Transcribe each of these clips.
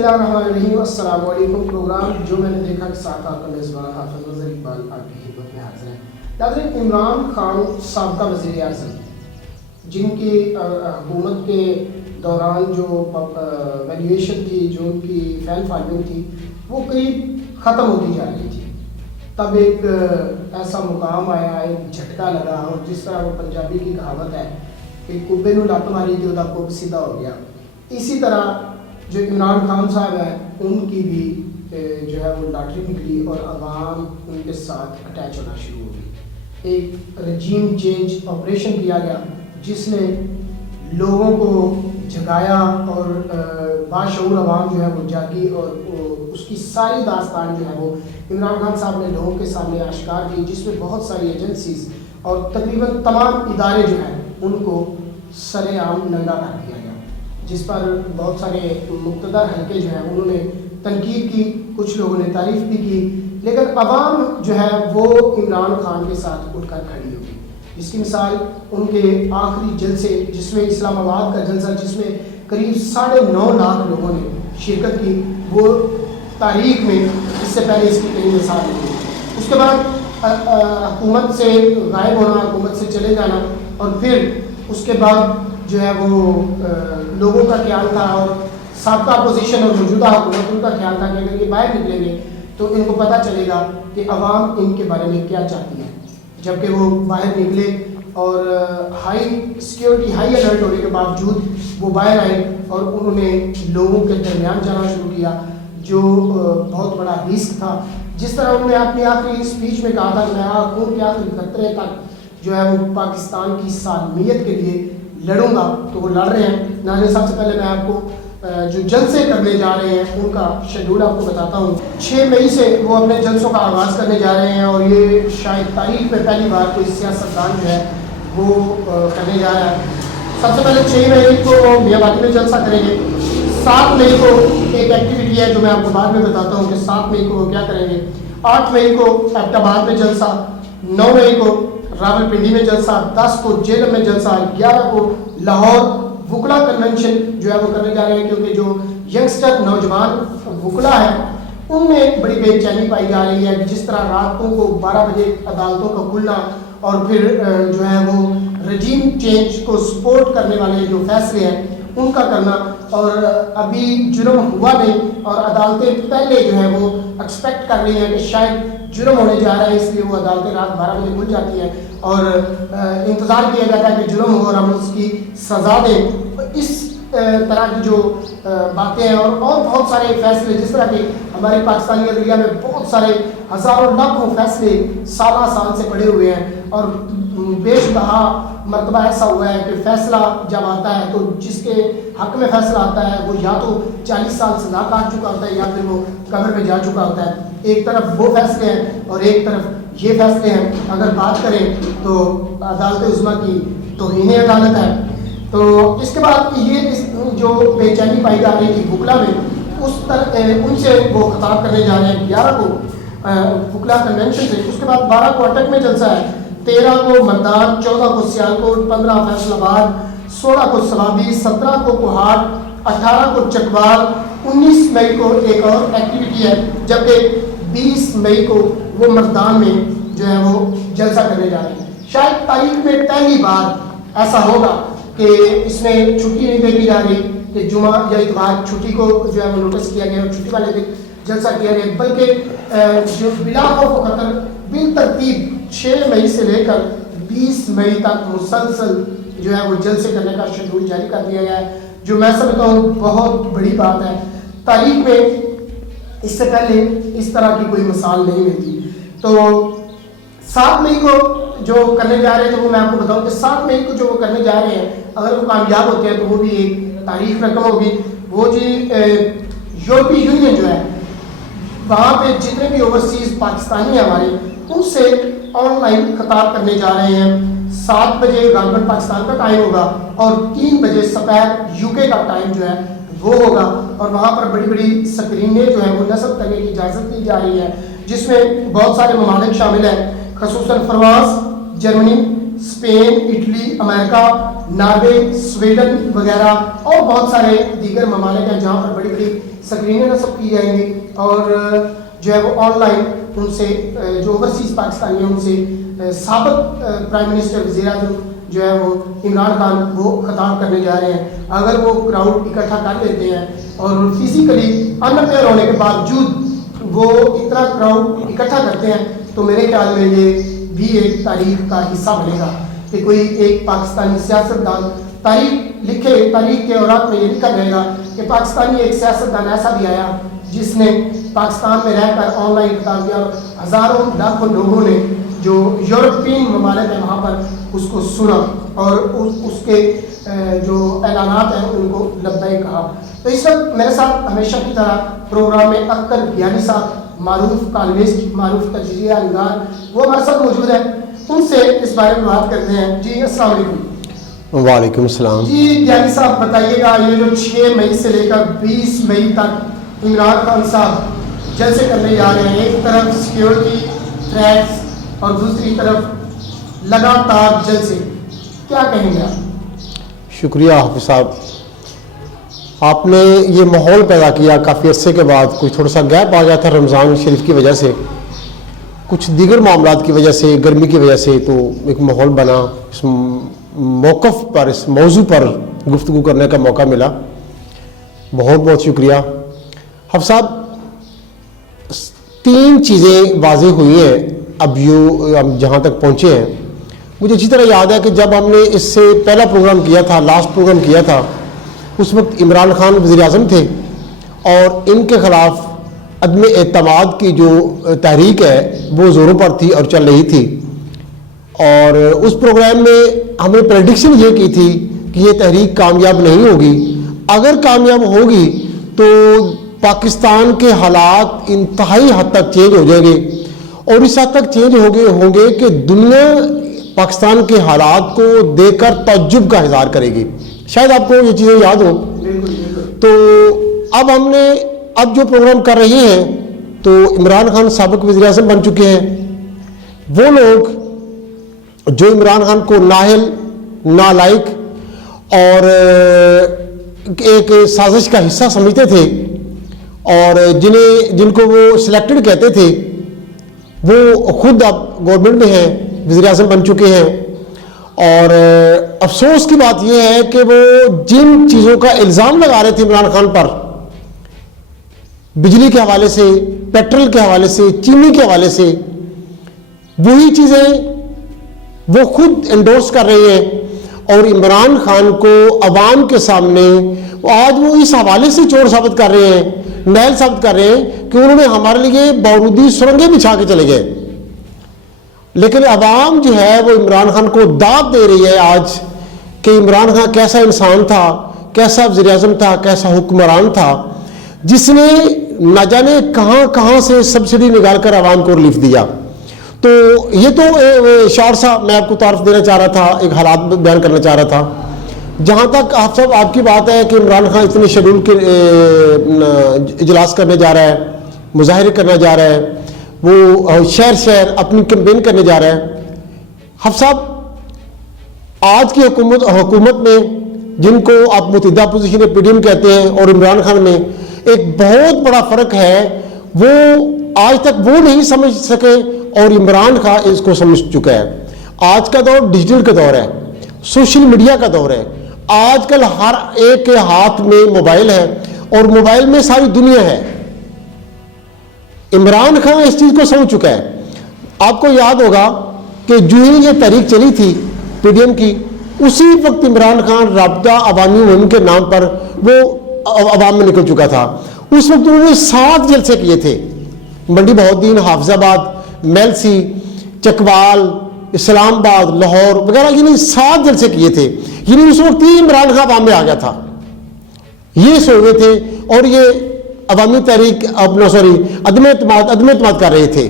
اللہ الرحمن الرحیم. السلام علیکم. پروگرام جو میں نے دیکھا کے ساتھ آپ کا میزبان حافظ نظر اقبال آپ کی خدمت میں حاضر ہے. ناظرین، عمران خان سابقہ وزیر اعظم جن کی حکومت کے دوران جو ویلیویشن تھی، جو ان کی فین فالوئنگ تھی، وہ قریب ختم ہوتی جا رہی تھی. تب ایک ایسا مقام آیا، ایک جھٹکا لگا، اور جس طرح وہ پنجابی کی کہاوت ہے کہ کبے نو لت ماری تو دا کب سیدھا ہو گیا. اسی طرح جو عمران خان صاحب ہیں ان کی بھی جو ہے وہ لاٹری نکلی اور عوام ان کے ساتھ اٹیچ ہونا شروع ہو گئی. ایک رجیم چینج آپریشن کیا گیا جس نے لوگوں کو جگایا اور باشعور عوام جو ہے وہ جاگی، اور اس کی ساری داستان جو ہے وہ عمران خان صاحب نے لوگوں کے سامنے آشکار کی، جس میں بہت ساری ایجنسیز اور تقریباً تمام ادارے جو ہیں ان کو سر عام ننگا کر دیا گیا، جس پر بہت سارے مقتدر حلقے جو ہیں انہوں نے تنقید کی، کچھ لوگوں نے تعریف بھی کی، لیکن عوام جو ہے وہ عمران خان کے ساتھ اٹھ کر کھڑی ہوئی. اس کی مثال ان کے آخری جلسے، جس میں اسلام آباد کا جلسہ جس میں قریب 9.5 لاکھ لوگوں نے شرکت کی، وہ تاریخ میں اس سے پہلے اس کی کئی مثال نہیں. اس کے بعد حکومت سے غائب ہونا، حکومت سے چلے جانا، اور پھر اس کے بعد جو ہے وہ لوگوں کا خیال تھا، اور سابقہ اپوزیشن اور موجودہ حکومت ان کا خیال تھا کہ اگر یہ باہر نکلیں گے تو ان کو پتہ چلے گا کہ عوام ان کے بارے میں کیا چاہتی ہے. جبکہ وہ باہر نکلے اور ہائی سیکیورٹی، ہائی الرٹ ہونے کے باوجود وہ باہر آئے اور انہوں نے لوگوں کے درمیان جانا شروع کیا، جو بہت بڑا رسک تھا. جس طرح انہوں نے اپنی آخری اسپیچ میں کہا تھا کہ میں خون کے آخری قطرے تک جو ہے وہ پاکستان کی سالمیت کے لیے لڑوں گا، تو وہ لڑ رہے ہیں. ناظرین، سب سے پہلے میں آپ کو جو جلسے کرنے جا رہے ہیں ان کا شیڈول آپ کو بتاتا ہوں. 6 مئی سے وہ اپنے جلسوں کا آغاز کرنے جا رہے ہیں، اور یہ شاید تاریخ میں پہلی بار کوئی سیاستدان جو ہے وہ کرنے جا رہا ہے. سب سے پہلے 6 مئی کو وہ میاں والی میں جلسہ کریں گے. 7 مئی کو ایک ایکٹیویٹی ہے جو میں آپ کو بعد میں بتاتا ہوں کہ 7 مئی کو وہ کیا کریں گے. 8 مئی کو ایبٹ آباد میں جلسہ، 9 مئی کو راول پنڈی میں جلسہ، 10 کو جیلم میں جلسہ، 11 کو لاہور وکلا کنونشن جو ہے وہ کرنے جا رہے ہیں، کیونکہ جو ینگسٹر نوجوان وکلا ہیں ان میں بڑی بے چینی پائی جا رہی ہے. جس طرح راتوں کو 12 بجے عدالتوں کا کھلنا، اور پھر جو ہے وہ رجیم چینج کو سپورٹ کرنے والے جو فیصلے ہیں ان کا کرنا، اور ابھی جرم ہوا نہیں اور عدالتیں پہلے جو ہے وہ ایکسپیکٹ کر رہی ہیں کہ شاید جرم ہونے جا رہا ہے، اس لیے وہ عدالتیں رات 12 بجے کھل جاتی ہیں اور انتظار کیا جاتا ہے کہ جرم ہو اور ہم اس کی سزا دیں. اس طرح کی جو باتیں ہیں اور بہت سارے فیصلے، جس طرح کہ ہمارے پاکستانی عدلیہ میں بہت سارے ہزاروں لاکھوں فیصلے سال سے پڑے ہوئے ہیں، اور بیش بہا مرتبہ ایسا ہوا ہے کہ فیصلہ جب آتا ہے تو جس کے حق میں فیصلہ آتا ہے وہ یا تو 40 سال سزا کاٹ چکا ہوتا ہے یا پھر وہ قبر میں جا چکا ہوتا ہے. ایک طرف وہ فیصلے ہیں اور ایک طرف یہ فیصلے ہیں. اگر بات کریں تو عدالت عظمیٰ کی توہین عدالت ہے. تو اس کے بعد یہ جو بے چینی پائی جا رہی تھی وکلا میں، اس طرح ان سے وہ خطاب کرنے جا رہے ہیں 11 کو وکلا کنونشن سے. اس کے بعد 12 کو اٹک میں جلسہ ہے، 13 کو مردان، 14 کو سیالکوٹ، 15 فیصل آباد، 16 کو سوابی، 17 کو کوہاٹ، 18 کو چکوال، 19 مئی کو ایک اور ایکٹیویٹی ہے، جبکہ 20 مئی کو وہ مردان میں جو ہے وہ جلسہ کرنے جا رہے ہیں. شاید تاریخ میں پہلی بار ایسا ہوگا کہ اس میں چھٹی نہیں دے دی جا رہی کہ جمعہ یا اتوار چھٹی کو جو ہے وہ نوٹس کیا گیا اور چھٹی والے دن جلسہ کیا گیا، بلکہ جو بلا خوف و خطر بالترتیب 6 مئی سے لے کر 20 مئی تک مسلسل جو ہے وہ جلسے کرنے کا شیڈول جاری کر دیا گیا ہے، جو میں سمجھتا ہوں بہت بڑی بات ہے. تاریخ میں اس سے پہلے اس طرح کی کوئی مثال نہیں ملتی. تو 7 مئی کو جو کرنے جا رہے ہیں، تو وہ میں آپ کو بتاؤں کہ 7 مئی کو جو وہ کرنے جا رہے ہیں اگر وہ کامیاب ہوتے ہیں تو وہ بھی ایک تاریخ رقم ہوگی. وہ جی یورپی یونین جو ہے وہاں پہ جتنے بھی اوورسیز پاکستانی ہیں ہمارے، ان سے آن لائن خطاب کرنے جا رہے ہیں. 7 بجے غالباً پاکستان کا ٹائم ہوگا اور 3 بجے سپیر یو کے کا ٹائم جو ہے وہ ہوگا، اور وہاں پر بڑی بڑی سکرینیں جو ہیں وہ نصب کرنے کی اجازت دی جا رہی ہے، جس میں بہت سارے ممالک شامل ہیں، خصوصاً فرانس، جرمنی، اسپین، اٹلی، امریکہ، ناروے، سویڈن وغیرہ اور بہت سارے دیگر ممالک ہیں جہاں پر بڑی بڑی اسکرینیں نصب کی جائیں گی، اور جو ہے وہ آن لائن ان سے جو اوورسیز پاکستانی ہیں ان سے سابق پرائم منسٹر وزیر اعظم جو ہے وہ عمران خان وہ خطاب کرنے جا رہے ہیں. اگر وہ کراؤڈ اکٹھا کر لیتے ہیں اور فزیکلی انپیئر ہونے کے باوجود وہ اتنا کراؤڈ اکٹھا کرتے ہیں تو میرے خیال میں یہ بھی ایک تاریخ کا حصہ بنے گا کہ کوئی ایک پاکستانی سیاستدان تاریخ لکھے. تاریخ کے اوراق میں یہ لکھا جائے گا کہ پاکستانی ایک سیاستدان ایسا بھی آیا جس نے پاکستان میں رہ کر آن لائن خطاب کیا، اور ہزاروں لاکھوں لوگوں نے جو یورپین ممالک ہیں وہاں پر اس کو سنا اور اس کے جو اعلانات ہیں ان کو لبیک کہا. تو اس وقت میرے ساتھ ہمیشہ کی طرح پروگرام میں اختر گیانی صاحب، معروف کالمسٹ، معروف تجزیہ نگار، وہ ہمارے ساتھ موجود ہیں. ان سے اس بارے میں بات کرتے ہیں. جی السلام علیکم. وعلیکم السلام. جی گیانی صاحب بتائیے گا، یہ جو 6 مئی سے لے کر 20 مئی تک عمران خان صاحب جلسے کرنے جا رہے ہیں، ایک طرف سیکیورٹی تھریٹس اور دوسری طرف لگاتار جلسے، کیا کہیں گے آپ؟ شکریہ حافظ صاحب، آپ نے یہ ماحول پیدا کیا. کافی عرصے کے بعد کوئی تھوڑا سا گیپ آ گیا تھا رمضان شریف کی وجہ سے، کچھ دیگر معاملات کی وجہ سے، گرمی کی وجہ سے، تو ایک ماحول بنا، اس موقف پر، اس موضوع پر گفتگو کرنے کا موقع ملا. بہت بہت شکریہ. حافظ صاحب، 3 چیزیں واضح ہوئی ہیں اب ہم جہاں تک پہنچے ہیں. مجھے اچھی طرح یاد ہے کہ جب ہم نے اس سے پہلا پروگرام کیا تھا، لاسٹ پروگرام کیا تھا، اس وقت عمران خان وزیر اعظم تھے اور ان کے خلاف عدم اعتماد کی جو تحریک ہے وہ زوروں پر تھی اور چل رہی تھی. اور اس پروگرام میں ہمیں پریڈکشن یہ کی تھی کہ یہ تحریک کامیاب نہیں ہوگی. اگر کامیاب ہوگی تو پاکستان کے حالات انتہائی حد تک چینج ہو جائیں گے، اور اس حد تک چینج ہوں گے کہ دنیا پاکستان کے حالات کو دیکھ کر تعجب کا اظہار کرے گی. شاید آپ کو یہ چیزیں یاد ہوں. تو اب ہم نے جو پروگرام کر رہے ہیں تو عمران خان سابق وزیر اعظم بن چکے ہیں. وہ لوگ جو عمران خان کو نااہل، نالائق اور ایک سازش کا حصہ سمجھتے تھے، اور جن کو وہ سلیکٹڈ کہتے تھے، وہ خود اب گورنمنٹ میں ہیں، وزیر اعظم بن چکے ہیں. اور افسوس کی بات یہ ہے کہ وہ جن چیزوں کا الزام لگا رہے تھے عمران خان پر، بجلی کے حوالے سے، پیٹرول کے حوالے سے، چینی کے حوالے سے، وہی چیزیں وہ خود انڈورس کر رہے ہیں. اور عمران خان کو عوام کے سامنے آج وہ اس حوالے سے چور ثابت کر رہے ہیں، نیل ثابت کر رہے ہیں کہ انہوں نے ہمارے لیے بارودی سرنگیں بچھا کے چلے گئے. لیکن عوام جو ہے وہ عمران خان کو داد دے رہی ہے آج کہ عمران خان کیسا انسان تھا، کیسا وزیر اعظم تھا، کیسا حکمران تھا، جس نے نہ جانے کہاں کہاں سے سبسڈی نکال کر عوام کو ریلیف دیا. تو یہ تو شعر سا میں آپ کو تعارف دینا چاہ رہا تھا، ایک حالات بیان کرنا چاہ رہا تھا. جہاں تک آپ کی بات ہے کہ عمران خان اتنے شیڈول کے اجلاس کرنے جا رہا ہے، مظاہرے کرنا جا رہا ہے، وہ شہر اپنی کیمپین کرنے جا رہا ہے. حفظ صاحب، آج کی حکومت میں جن کو آپ متحدہ اپوزیشن پی ڈی ایم کہتے ہیں اور عمران خان میں ایک بہت بڑا فرق ہے. وہ آج تک وہ نہیں سمجھ سکے اور عمران خان اس کو سمجھ چکا ہے. آج کا دور ڈیجیٹل کا دور ہے، سوشل میڈیا کا دور ہے. آج کل ہر ایک کے ہاتھ میں موبائل ہے اور موبائل میں ساری دنیا ہے. عمران خان اس چیز کو سمجھ چکا ہے. آپ کو یاد ہوگا کہ جو ہی یہ تحریک چلی تھی پی ڈی ایم کی، اسی وقت عمران خان رابطہ عوامی مہم کے نام پر وہ عوام میں نکل چکا تھا. اس وقت انہوں نے 7 جلسے کیے تھے، منڈی بہودین، حافظ آباد، میلسی، چکوال، اسلام آباد، لاہور وغیرہ، یعنی 7 جلسے کیے تھے. یعنی اس وقت ہی عمران خان عوام میں آ گیا تھا. یہ سو گئے تھے اور یہ عوامی تحریک عدم اعتماد کر رہے تھے،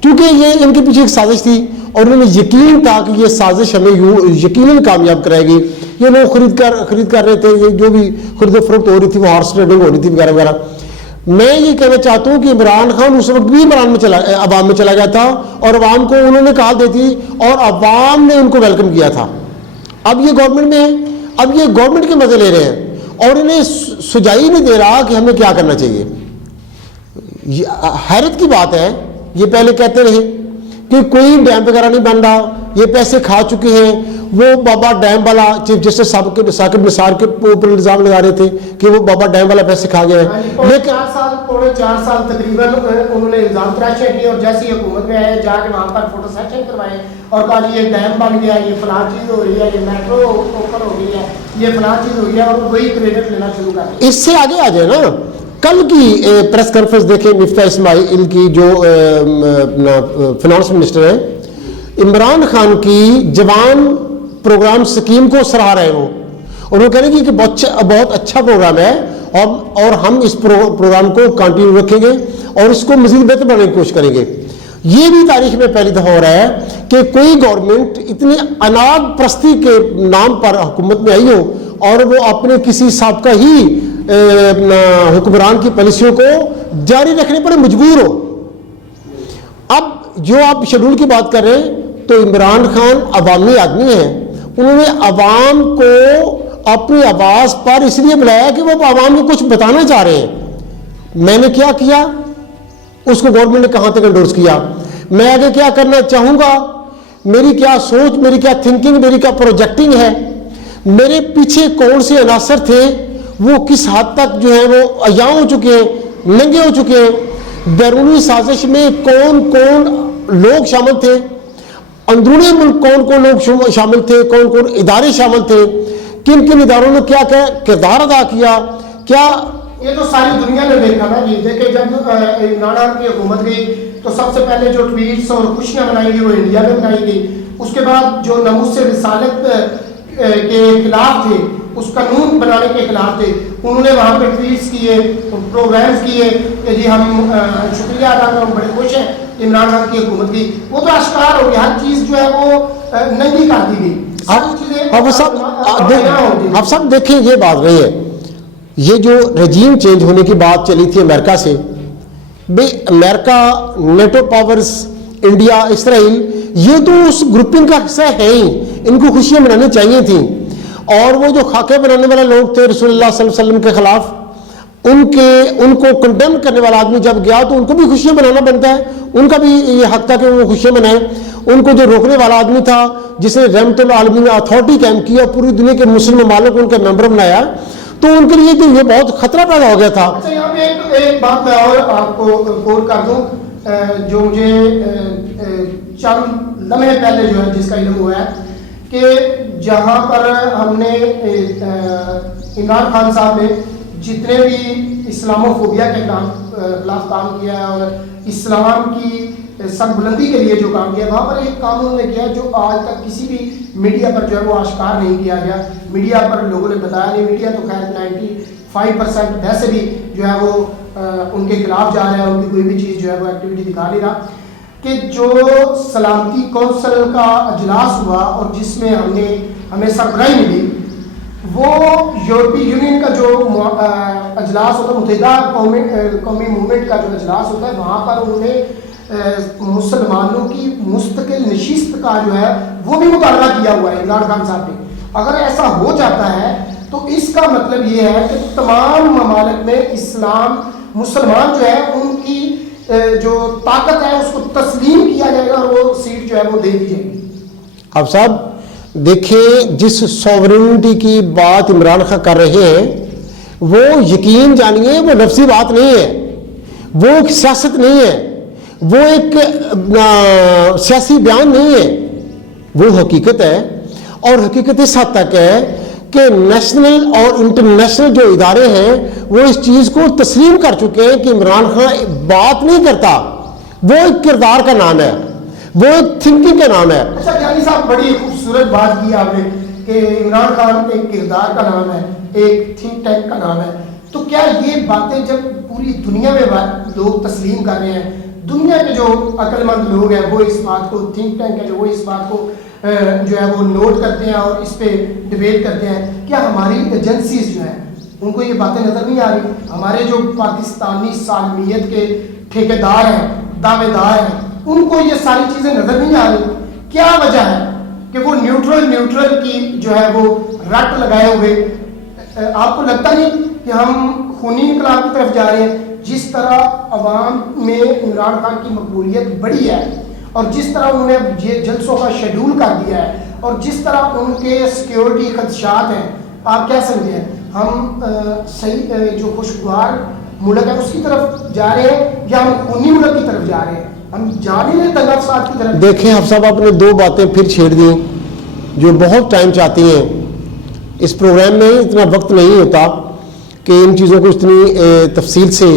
کیونکہ یہ ان کے پیچھے ایک سازش تھی اور انہیں یقین تھا کہ یہ سازش ہمیں یقیناً کامیاب کرائے گی. یہ لوگ خرید کر رہے تھے، یہ جو بھی خرید و فروخت ہو رہی تھی وہ ہارس ٹریڈنگ ہو رہی تھی وغیرہ وغیرہ. میں یہ کہنا چاہتا ہوں کہ عمران خان اس وقت بھی عوام میں چلا گیا تھا اور عوام کو انہوں نے کہا دیتی اور عوام نے ان کو ویلکم کیا تھا. اب یہ گورنمنٹ میں ہے, اب یہ گورنمنٹ کے مزے لے رہے ہیں اور انہیں سجائی نہیں دے رہا کہ ہمیں کیا کرنا چاہیے. حیرت کی بات ہے, یہ پہلے کہتے رہے کہ کوئی ڈیم وغیرہ نہیں بن رہا, یہ پیسے کھا چکے ہیں. وہ بابا ڈیم والا چیف جسٹس ثاقب نثار کے اوپر الزام لگا رہے تھے کہ وہ بابا ڈیم والا پیسے کھا گیا ہے. لیکن 4 سال تقریباً انہوں نے الزام تراشے کیے اور جیسی حکومت میں آئے جا کے وہاں پر فوٹو سیشن کروائے اور کہا یہ ڈیم بن گیا, یہ فلاں چیز ہو رہی ہے, یہ میٹرو اوپن ہو گئی ہے, یہ فلاں چیز ہو گئی ہے, اور وہی کریڈٹ لینا شروع کر دیا. اس سے آگے آ جائے نا, کل کی پریس کانفرنس دیکھیں مفتاح اسماعیل کی جو فنانس منسٹر ہیں, عمران خان کی جوان پروگرام سکیم کو سراہ رہے ہیں وہ, اور وہ کہہ رہے ہیں کہ بہت اچھا پروگرام ہے اور ہم اس پروگرام کو کنٹینیو رکھیں گے اور اس کو مزید بہتر بنانے کی کوشش کریں گے. یہ بھی تاریخ میں پہلی دفعہ ہو رہا ہے کہ کوئی گورنمنٹ اتنی اناگ پرستی کے نام پر حکومت میں آئی ہو اور وہ اپنے کسی سابقہ ہی حکمران کی پالیسیوں کو جاری رکھنے پر مجبور ہو. اب جو آپ شیڈول کی بات کر رہے ہیں تو عمران خان عوامی آدمی ہیں, انہوں نے عوام کو اپنی آواز پر اس لیے بلایا کہ وہ عوام کو کچھ بتانا چاہ رہے ہیں. میں نے کیا کیا, اس کو گورنمنٹ نے کہاں تک انڈورس کیا, میں آگے کیا کرنا چاہوں گا, میری کیا سوچ, میری کیا تھنکنگ, میری کیا پروجیکٹنگ ہے, میرے پیچھے کون سے عناصر تھے, وہ کس حد تک جو ہے وہ عیاں ہو چکے ہیں, ننگے ہو چکے ہیں, بیرونی سازش میں کون کون لوگ شامل تھے, اندرونی ملک کون کون لوگ شامل تھے, کون کون ادارے شامل تھے, کن کن اداروں نے کیا کردار ادا کیا. کیا یہ تو ساری دنیا نے دیکھا نا جی. دیکھیں جب عمران خان کی حکومت گئی تو سب سے پہلے جو ٹویٹس اور خوشیاں منائی گئی وہ انڈیا میں منائی گئی. اس کے بعد جو ناموس رسالت کے خلاف تھے, اس قانون بنانے کے خلاف تھے, انہوں نے وہاں پہ ٹویٹس کیے, پروگرامز کیے کہ جی ہم شکریہ ادا کریں, ہم بڑے خوش ہیں عمران خان کی حکومت کی. وہ تو اشکار ہو گیا, ہر چیز جو ہے وہ ننگی کر دی گئی. آپ سب دیکھیں یہ بات نہیں ہے, یہ جو رجیم چینج ہونے کی بات چلی تھی امریکہ سے, بھئی امریکہ, نیٹو پاورز, انڈیا, اسرائیل, یہ تو اس گروپنگ کا حصہ ہے ہی, ان کو خوشیاں منانی چاہیے تھیں. اور وہ جو خاکے بنانے والے لوگ تھے رسول اللہ صلی اللہ علیہ وسلم کے خلاف, ان کو کنڈیم کرنے والا آدمی جب گیا تو ان کو بھی خوشیاں منانا بنتا ہے, ان کا بھی یہ حق تھا کہ وہ خوشیاں منائیں. ان کو جو روکنے والا آدمی تھا جس نے رحمت العالمین اتھارٹی قائم کی اور پوری دنیا کے مسلم ممالک ان کا ممبر بنایا, تو ان کے لیے تو یہ بہت خطرہ پیدا ہو گیا تھا. اچھا یہاں پہ ایک بات میں اور آپ کو غور کر دوں, جو مجھے چند لمحے پہلے جو ہے جس کا علم ہوا ہے کہ جہاں پر ہم نے عمران خان صاحب نے جتنے بھی اسلام و فوبیا کے خلاف کام کیا ہے اور اسلام کی سر بلندی کے لیے جو کام کیا, وہاں پر ایک کام انہوں نے کیا جو آج تک کسی بھی میڈیا پر جو ہے وہ آشکار نہیں کیا گیا, میڈیا پر لوگوں نے بتایا نہیں. میڈیا تو خیر 95% ویسے بھی جو ہے وہ ان کے خلاف جا رہا ہے, ان کی کوئی بھی چیز جو ہے وہ ایکٹیویٹی دکھا نہیں رہا. کہ جو سلامتی کونسل کا اجلاس ہوا اور جس میں ہمیں سربراہی ملی, وہ یورپی یونین کا جو اجلاس ہوتا ہے, متحدہ قومی موومنٹ کا جو اجلاس ہوتا ہے, وہاں پر انہوں نے مسلمانوں کی مستقل نشست کا جو ہے وہ بھی مطالبہ کیا ہوا ہے عمران خان صاحب نے. اگر ایسا ہو جاتا ہے تو اس کا مطلب یہ ہے کہ تمام ممالک میں مسلمان جو ہے ان کی جو طاقت ہے اس کو تسلیم کیا جائے گا اور وہ سیٹ جو ہے وہ دے دی جائے گی. اب صاحب دیکھیں, جس سوورنٹی کی بات عمران خان کر رہے ہیں وہ یقین جانیے وہ لفظی بات نہیں ہے, وہ ایک سیاست نہیں ہے, وہ ایک سیاسی بیان نہیں ہے, وہ حقیقت ہے. اور حقیقت اس حد تک ہے کہ نیشنل اور انٹرنیشنل جو ادارے ہیں وہ اس چیز کو تسلیم کر چکے ہیں کہ عمران خان بات نہیں کرتا, وہ ایک کردار کا نام ہے, وہ ایک تھنکنگ کا نام ہے. اچھا یعنی صاحب بڑی خوبصورت بات کی آپ نے کہ عمران خان ایک کردار کا نام ہے, ایک تھنک ٹینک کا نام ہے. تو کیا یہ باتیں جب پوری دنیا میں لوگ تسلیم کر رہے ہیں, دنیا کے جو عقل مند لوگ ہیں وہ اس بات کو, تھنک ٹینک ہے جو وہ اس بات کو جو ہے وہ نوٹ کرتے ہیں اور اس پہ ڈبیٹ کرتے ہیں, کیا ہماری ایجنسیز جو ہیں ان کو یہ باتیں نظر نہیں آ رہی. ہمارے جو پاکستانی سالمیت کے ٹھیکیدار ہیں, دعوے دار ہیں, ان کو یہ ساری چیزیں نظر نہیں آ رہی. کیا وجہ ہے کہ وہ نیوٹرل کی جو ہے وہ رٹ لگائے ہوئے. آپ کو لگتا نہیں کہ ہم خونی انقلاب کی طرف جا رہے ہیں؟ جس طرح عوام میں عمران خان کی مقبولیت بڑھی ہے, اور جس طرح انہوں نے یہ جلسوں کا شیڈول کر دیا ہے, اور جس طرح ان کے سیکیورٹی خدشات ہیں, آپ کیا سمجھیں ہم صحیح جو خوشگوار ملک ہے اس کی طرف جا رہے ہیں یا ہم خونی ملک کی طرف جا رہے ہیں؟ ہم جا نہیں رہے تنگ افساد کی طرف. دیکھیں حفص صاحب, آپ نے دو باتیں پھر چھیڑ دی جو بہت ٹائم چاہتی ہیں. اس پروگرام میں اتنا وقت نہیں ہوتا کہ ان چیزوں کو اتنی تفصیل سے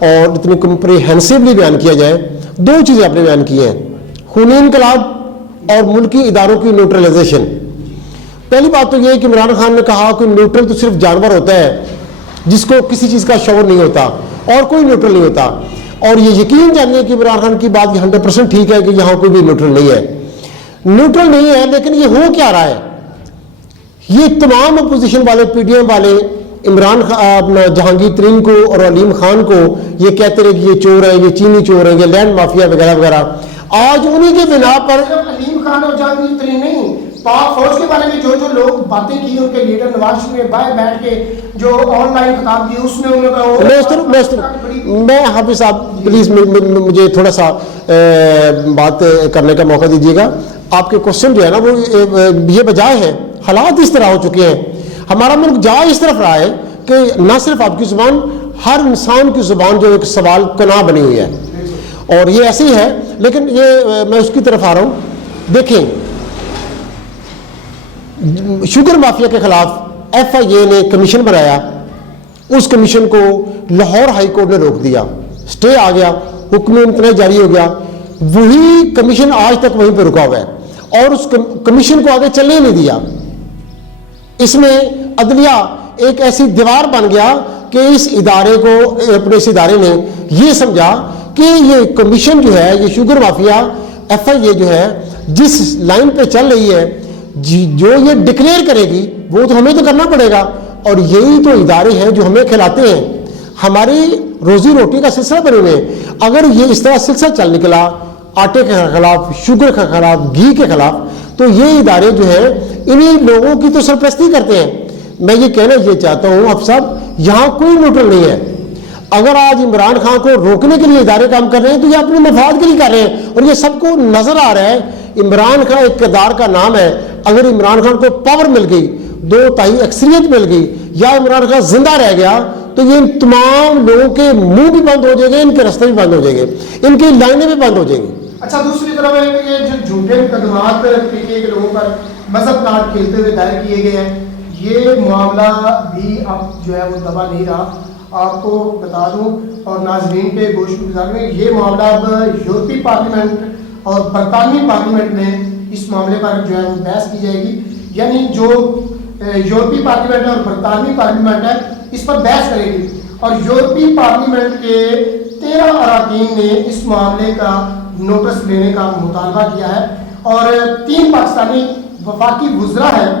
اور اتنی کمپریہنسولی بیان کیا جائے. دو چیزیں آپ نے بیان کی ہیں, خونی انقلاب اور ملکی اداروں کی نیوٹرلائزیشن. پہلی بات تو یہ ہے کہ عمران خان نے کہا کہ نیوٹرل تو صرف جانور ہوتا ہے جس کو کسی چیز کا شعور نہیں ہوتا, اور کوئی نیوٹرل نہیں ہوتا. اور یہ یقین جانیے کہ عمران خان کی بات 100% ٹھیک ہے کہ یہاں کوئی بھی نیوٹرل نہیں ہے. نیوٹرل نہیں ہے, لیکن یہ ہو کیا رہا ہے؟ یہ تمام اپوزیشن والے, پی ڈی ایم والے عمران خان, جہانگیر ترین کو اور علیم خان کو یہ کہتے رہے کہ یہ چور ہیں, یہ چینی چور ہیں, یہ لینڈ مافیا وغیرہ وغیرہ. آج انہی کے بنا پر علیم خان اور جہانگیر ترین نہیں, پاک فوج کے بارے میں جو لوگ باتیں کی, ان کے لیڈر نواز شریف نے باہر بیٹھ کے جو آن لائن خطاب دیے اس میں انہوں نے میں حافظ صاحب پلیز مجھے تھوڑا سا بات کرنے کا موقع دیجیے گا. آپ کے کوشچن جو ہے نا وہ یہ بجائے ہے. حالات اس طرح ہو چکے ہیں, ہمارا ملک جا اس طرف رہا ہے کہ نہ صرف آپ کی زبان, ہر انسان کی زبان جو ایک سوال کنا بنی ہوئی ہے, اور یہ ایسے ہی ہے. لیکن یہ میں اس کی طرف آ رہا ہوں. دیکھیں, شوگر مافیا کے خلاف ایف آئی اے نے کمیشن بنایا, اس کمیشن کو لاہور ہائی کورٹ نے روک دیا, سٹے آ گیا, حکم امتناعی جاری ہو گیا. وہی کمیشن آج تک وہیں پہ رکا ہوا ہے اور اس کمیشن کو آگے چلنے نہیں دیا. اس میں عدلیہ ایک ایسی دیوار بن گیا کہ اس ادارے کو, اپنے اس ادارے نے یہ سمجھا کہ یہ کمیشن جو ہے, یہ شوگر مافیا ایف آئی اے جو ہے جس لائن پہ چل رہی ہے, جو یہ ڈکلیئر کرے گی وہ تو ہمیں تو کرنا پڑے گا. اور یہی تو ادارے ہیں جو ہمیں کھلاتے ہیں, ہماری روزی روٹی کا سلسلہ بنے ہوئے. اگر یہ اس طرح سلسلہ چل نکلا آٹے کے خلاف, شوگر کے خلاف, گھی کے خلاف, تو یہ ادارے جو ہیں انہی لوگوں کی تو سرپرستی کرتے ہیں. میں یہ کہنا یہ چاہتا ہوں اب صاحب, یہاں کوئی نیوٹرل نہیں ہے. اگر آج عمران خان کو روکنے کے لیے ادارے کام کر رہے ہیں تو یہ اپنے مفاد کے لیے کر رہے ہیں, اور یہ سب کو نظر آ رہا ہے. عمران خان اقتدار کا نام ہے. اگر عمران خان کو پاور مل گئی, 2/3 اکثریت مل گئی, یا عمران خان زندہ رہ گیا, تو یہ ان تمام لوگوں کے منہ بھی بند ہو جائیں گے, ان کے راستے بھی بند ہو جائیں گے, ان کی لائنیں بھی بند ہو جائیں گی. اچھا, دوسری طرف یہ جو جھوٹے مقدمات پی ٹی اے کے لوگوں پر مذہب کارڈ کھیلتے ہوئے دائر کیے گئے ہیں, یہ معاملہ بھی اب جو ہے وہ دبا نہیں رہا. آپ کو بتا دوں اور ناظرین کے گوشت گزار میں, یہ معاملہ اب یورپی پارلیمنٹ اور برطانوی پارلیمنٹ میں اس معاملے پر جو ہے وہ بحث کی جائے گی. یعنی جو یورپی پارلیمنٹ اور برطانوی پارلیمنٹ ہے اس پر بحث کرے گی, اور یورپی پارلیمنٹ کے 13 اراکین نے اس معاملے کا نوٹس لینے کا مطالبہ کیا ہے, اور 3 پاکستانی وفاقی وزراء ہیں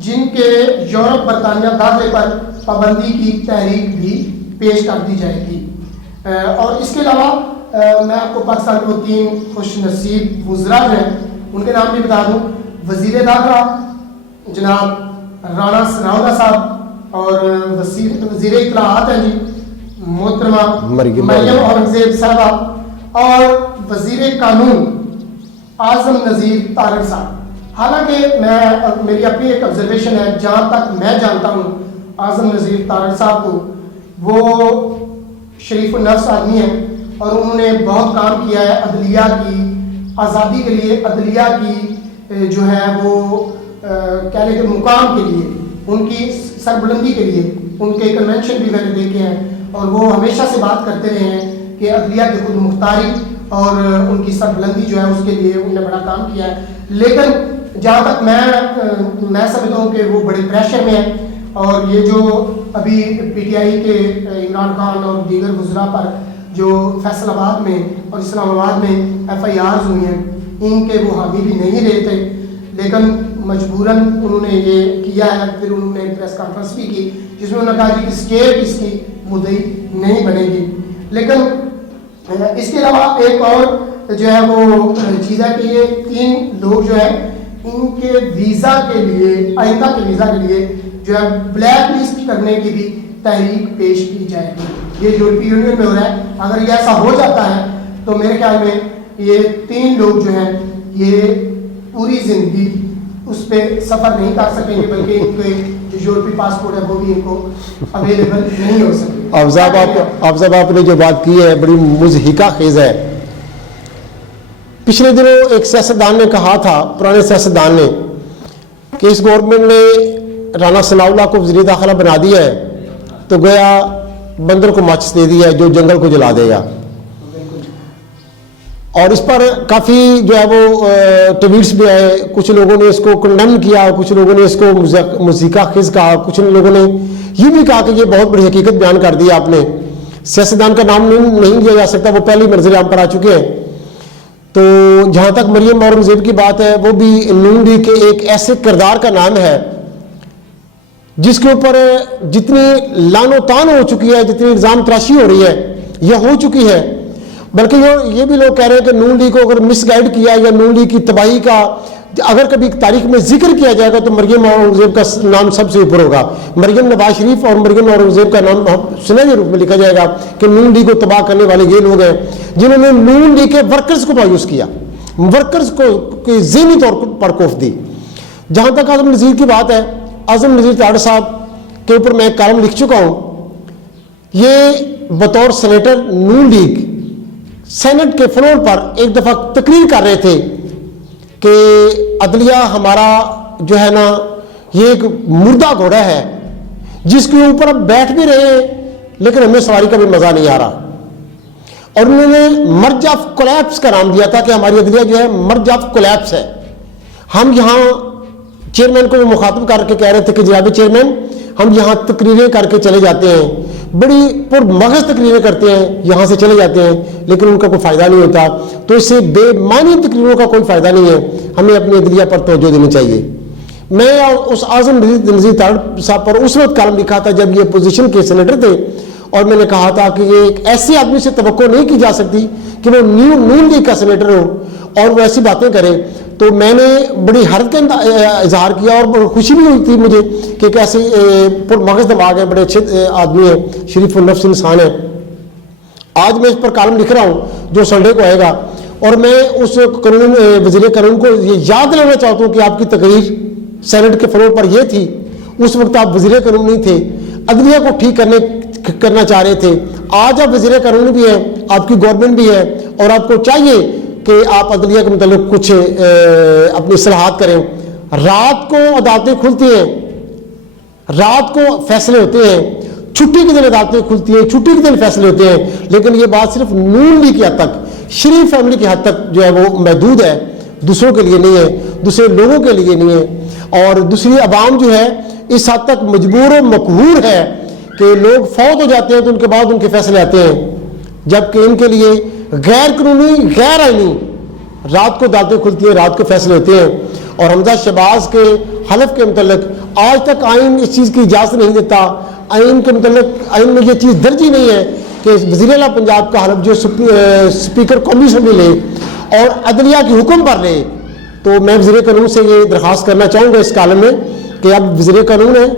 جن کے یورپ برطانیہ داخلے پر پابندی کی تحریک بھی پیش کر دی جائے گی. اور اس کے علاوہ میں آپ کو پاکستان کے وہ 3 خوش نصیب وزراء ہیں ان کے نام بھی بتا دوں. وزیر داخلہ جناب رانا ثناءاللہ صاحب, اور وزیر اطلاعات ہیں جی محترمہ مریم اورنگزیب صاحبہ, اور وزیر قانون اعظم نذیر طارق صاحب. حالانکہ میری اپنی ایک آبزرویشن ہے, جہاں تک میں جانتا ہوں اعظم نذیر طارق صاحب کو, وہ شریف النفس آدمی ہیں اور انہوں نے بہت کام کیا ہے عدلیہ کی آزادی کے لیے, عدلیہ کی جو ہے وہ کہنے کے مقام کے لیے, ان کی سربلندی کے لیے. ان کے کنونشن بھی میں نے دیکھے ہیں, اور وہ ہمیشہ سے بات کرتے رہے ہیں کہ عدلیہ کی خود مختاری اور ان کی سربلندی جو ہے اس کے لیے انہوں نے بڑا کام کیا ہے. لیکن جہاں تک میں سمجھتا ہوں کہ وہ بڑے پریشر میں ہیں, اور یہ جو ابھی پی ٹی آئی کے عمران خان اور دیگر وزراء پر جو فیصل آباد میں اور اسلام آباد میں ایف آئی آرز ہوئی ہیں, ان کے وہ حامی بھی نہیں رہے تھے, لیکن مجبوراً انہوں نے یہ کیا ہے. پھر انہوں نے پریس کانفرنس بھی کی جس میں انہوں نے کہا جی کہ اسٹیٹ اس کی مدعی نہیں بنے گی. لیکن اس کے علاوہ ایک اور جو ہے وہ چیز ہے کہ یہ 3 لوگ جو ہے ان کے ویزا کے لیے آئندہ کے ویزا کے لیے جو ہے بلیک لسٹ کرنے کی بھی تحریک پیش کی جائے گی. یہ یورپی یونین میں ہو رہا ہے. اگر یہ ایسا ہو جاتا ہے تو میرے خیال میں یہ 3 لوگ جو ہیں یہ پوری زندگی اس پہ سفر نہیں کر سکیں گے, بلکہ ان کے جو یورپی پاسپورٹ ہے وہ بھی ان کو اویلیبل نہیں ہو سکے. افضل آپ نے جو بات کی ہے بڑی مضحکہ خیز ہے. پچھلے دنوں ایک سیاستدان نے کہا تھا, پرانے سیاستدان نے, کہ اس گورنمنٹ نے رانا ثناء اللہ کو وزیر داخلہ بنا دیا ہے تو گویا بندر کو ماچس دے دیا ہے جو جنگل کو جلا دے گا. اور اس پر کافی جو ہے وہ ٹویٹس بھی آئے. کچھ لوگوں نے اس کو کنڈم کیا, کچھ لوگوں نے اس کو مضحکہ خیز کہا, کچھ لوگوں نے یہ بھی کہا کہ یہ بہت بڑی حقیقت بیان کر دی آپ نے. سیاستدان کا نام نہیں لیا جا سکتا, وہ پہلی منزل عام پر آ چکے ہیں. تو جہاں تک مریم اورنگزیب کی بات ہے, وہ بھی نون لیگ کے ایک ایسے کردار کا نام ہے جس کے اوپر جتنی لان و تان ہو چکی ہے, جتنی الزام تراشی ہو رہی ہے, یہ ہو چکی ہے. بلکہ یہ بھی لوگ کہہ رہے ہیں کہ نون لیگ کو اگر مس گائیڈ کیا یا نون لیگ کی تباہی کا اگر کبھی تاریخ میں ذکر کیا جائے گا تو مریم اورنگزیب کا نام سب سے اوپر ہوگا. مریم نواز شریف اور مریم اورنگزیب کا نام سنہرے روپ میں لکھا جائے گا کہ نون لیگ کو تباہ کرنے والے یہ لوگ ہیں جنہوں نے نون لیگ کے ورکرز کو مایوس کیا, ورکرز کو ذہنی طور پر کوف دی. جہاں تک اعظم نذیر کی بات ہے, اعظم نذیر تاڑ صاحب کے اوپر میں کالم لکھ چکا ہوں. یہ بطور سینیٹر نون لیگ سینٹ کے فلور پر ایک دفعہ تقریر کر رہے تھے کہ عدلیہ ہمارا جو ہے نا یہ ایک مردہ گھوڑا ہے جس کے اوپر ہم بیٹھ بھی رہے ہیں لیکن ہمیں سواری کا بھی مزہ نہیں آ رہا. اور انہوں نے مرج آف کولیپس کا نام دیا تھا کہ ہماری عدلیہ جو ہے مرج آف کولیپس ہے. ہم یہاں چیئرمین کو بھی مخاطب کر کے کہہ رہے تھے کہ جناب چیئرمین ہم یہاں تقریریں کر کے چلے جاتے ہیں, بڑی پر مغز تقریریں کرتے ہیں, یہاں سے چلے جاتے ہیں لیکن ان کا کوئی فائدہ نہیں ہوتا. تو اس سے بے معنی تقریروں کا کوئی فائدہ نہیں ہے, ہمیں اپنی عدلیہ پر توجہ دینی چاہیے. میں اس اعظم نذیر تاڑ صاحب پر اس وقت کالم لکھا تھا جب یہ اپوزیشن کے سینیٹر تھے, اور میں نے کہا تھا کہ یہ ایک ایسے آدمی سے توقع نہیں کی جا سکتی کہ وہ نون لیگ کا سینیٹر ہو اور وہ ایسی باتیں کرے. تو میں نے بڑی حیرت کا اظہار کیا اور بڑی خوشی بھی ہوئی تھی مجھے کہ ایک ایسے پر مغز دماغ ہیں, بڑے اچھے آدمی ہیں, شریف النفس انسان ہے. آج میں اس پر کالم لکھ رہا ہوں جو سنڈے کو آئے گا, اور میں اس قانون وزیر قانون کو یہ یاد لینا چاہتا ہوں کہ آپ کی تقریر سینٹ کے فلور پر یہ تھی, اس وقت آپ وزیر قانون نہیں تھے, عدلیہ کو ٹھیک کرنا چاہ رہے تھے. آج آپ وزیر قانون بھی ہیں, آپ کی گورنمنٹ بھی ہے, اور آپ کو چاہیے کہ آپ عدلیہ کے متعلق کچھ اپنی اصلاحات کریں. رات کو عدالتیں کھلتی ہیں, رات کو فیصلے ہوتے ہیں, چھٹی کے دن عدالتیں کھلتی ہیں, چھٹی کے دن فیصلے ہوتے ہیں, لیکن یہ بات صرف نون لیگ کی حد تک, شریف فیملی کی حد تک جو ہے وہ محدود ہے, دوسروں کے لیے نہیں ہے, دوسرے لوگوں کے لیے نہیں ہے. اور دوسری عوام جو ہے اس حد تک مجبور و مقہور ہے کہ لوگ فوت ہو جاتے ہیں تو ان کے بعد ان کے فیصلے آتے ہیں, جبکہ ان کے لیے غیر قانونی غیر آئینی رات کو عدالتیں کھلتی ہیں, رات کو فیصلے ہوتے ہیں. اور حمزہ شہباز کے حلف کے متعلق آج تک آئین اس چیز کی اجازت نہیں دیتا. آئین کے متعلق آئین میں یہ چیز درج ہی نہیں ہے کہ وزیر اعلیٰ پنجاب کا حلف جو اسپیکر قومی اسمبلی لے اور عدلیہ کے حکم پر لے. تو میں وزیر قانون سے یہ درخواست کرنا چاہوں گا اس کالم میں کہ آپ وزیر قانون ہیں,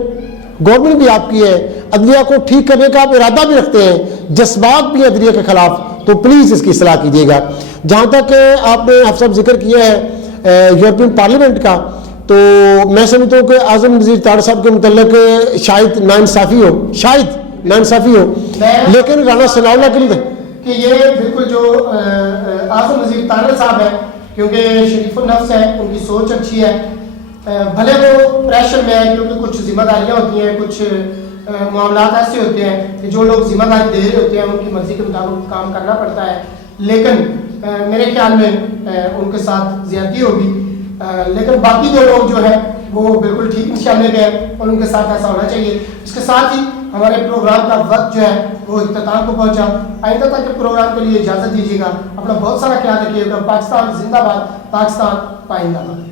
گورنمنٹ بھی آپ کی ہے, عدلیہ کو ٹھیک کرنے کا آپ ارادہ بھی رکھتے ہیں, جذبات بھی عدلیہ کے خلاف, تو پلیز اس کی اصلاح کیجیے گا. جہاں تک آپ نے صاحب ذکر کیا ہے یورپین پارلیمنٹ کا, تو میں سمجھتا ہوں کہ اعظم نذیر تاڑ صاحب کے متعلق شاید ناانصافی ہو, لیکن رانا ثناء اللہ کے لیے کہ یہ بالکل جو اعظم نذیر تاڑ صاحب ہے, کیونکہ شریف النفس ہے, ان کی سوچ اچھی ہے, بھلے وہ پریشر میں ہے کیونکہ کچھ ذمہ داریاں ہوتی ہیں, کچھ معاملات ایسے ہوتے ہیں کہ جو لوگ ذمہ داری دے رہے ہوتے ہیں ان کی مرضی کے مطابق کام کرنا پڑتا ہے, لیکن میرے خیال میں ان کے ساتھ زیادتی ہوگی. لیکن باقی دو لوگ جو ہیں وہ بالکل ٹھیک نشانے پہ ہیں اور ان کے ساتھ ایسا ہونا چاہیے. اس کے ساتھ ہی ہمارے پروگرام کا وقت جو ہے وہ اختتام کو پہنچا. آئندہ تک کے پروگرام کے لیے اجازت دیجیے گا. اپنا بہت سارا خیال رکھیے گا. پاکستان زندہ باد, پاکستان پائندہ باد.